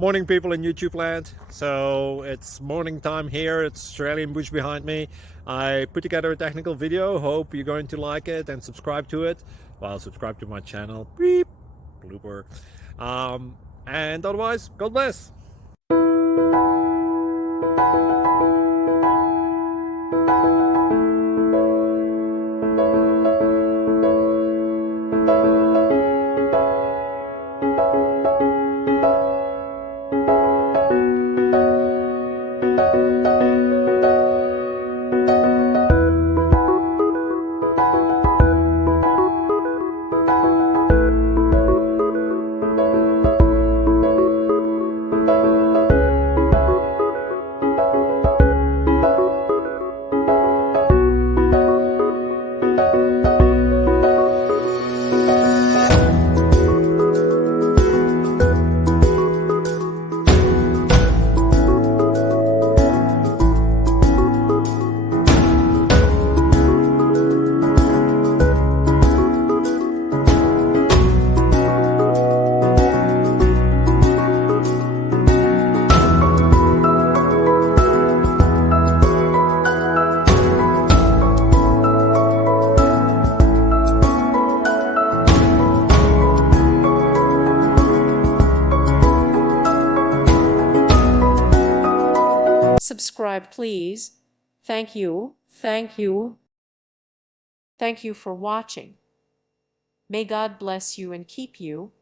Morning, people in YouTube land. So it's morning time here. It's Australian bush behind me. I put together a technical video. Hope you're going to like it and subscribe to it. Well, subscribe to my channel. Beep. Blooper. And otherwise, God bless. Subscribe, please. Thank you. Thank you. Thank you for watching. May God bless you and keep you.